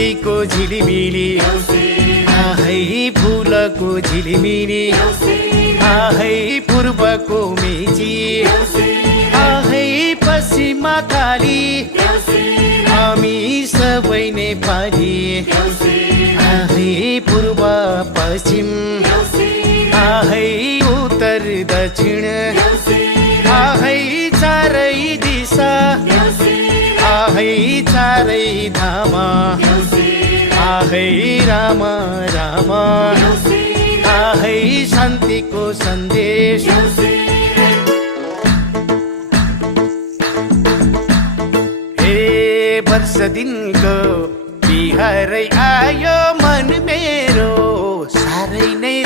नदीको झिलिमिली आहै फुलको झिलिमिली आहै पूर्वको मेची आहै पश्चिममा काली हामी सबै नेपाली आहै पूर्व पश्चिम आहै उत्तर दक्षिण आहै चारै दिशा आहै चारै धाम आहै राम राम आहै शान्तिको सन्देश हे वर्ष दिनको बिहारै आयो मन मेरो साह्रै नै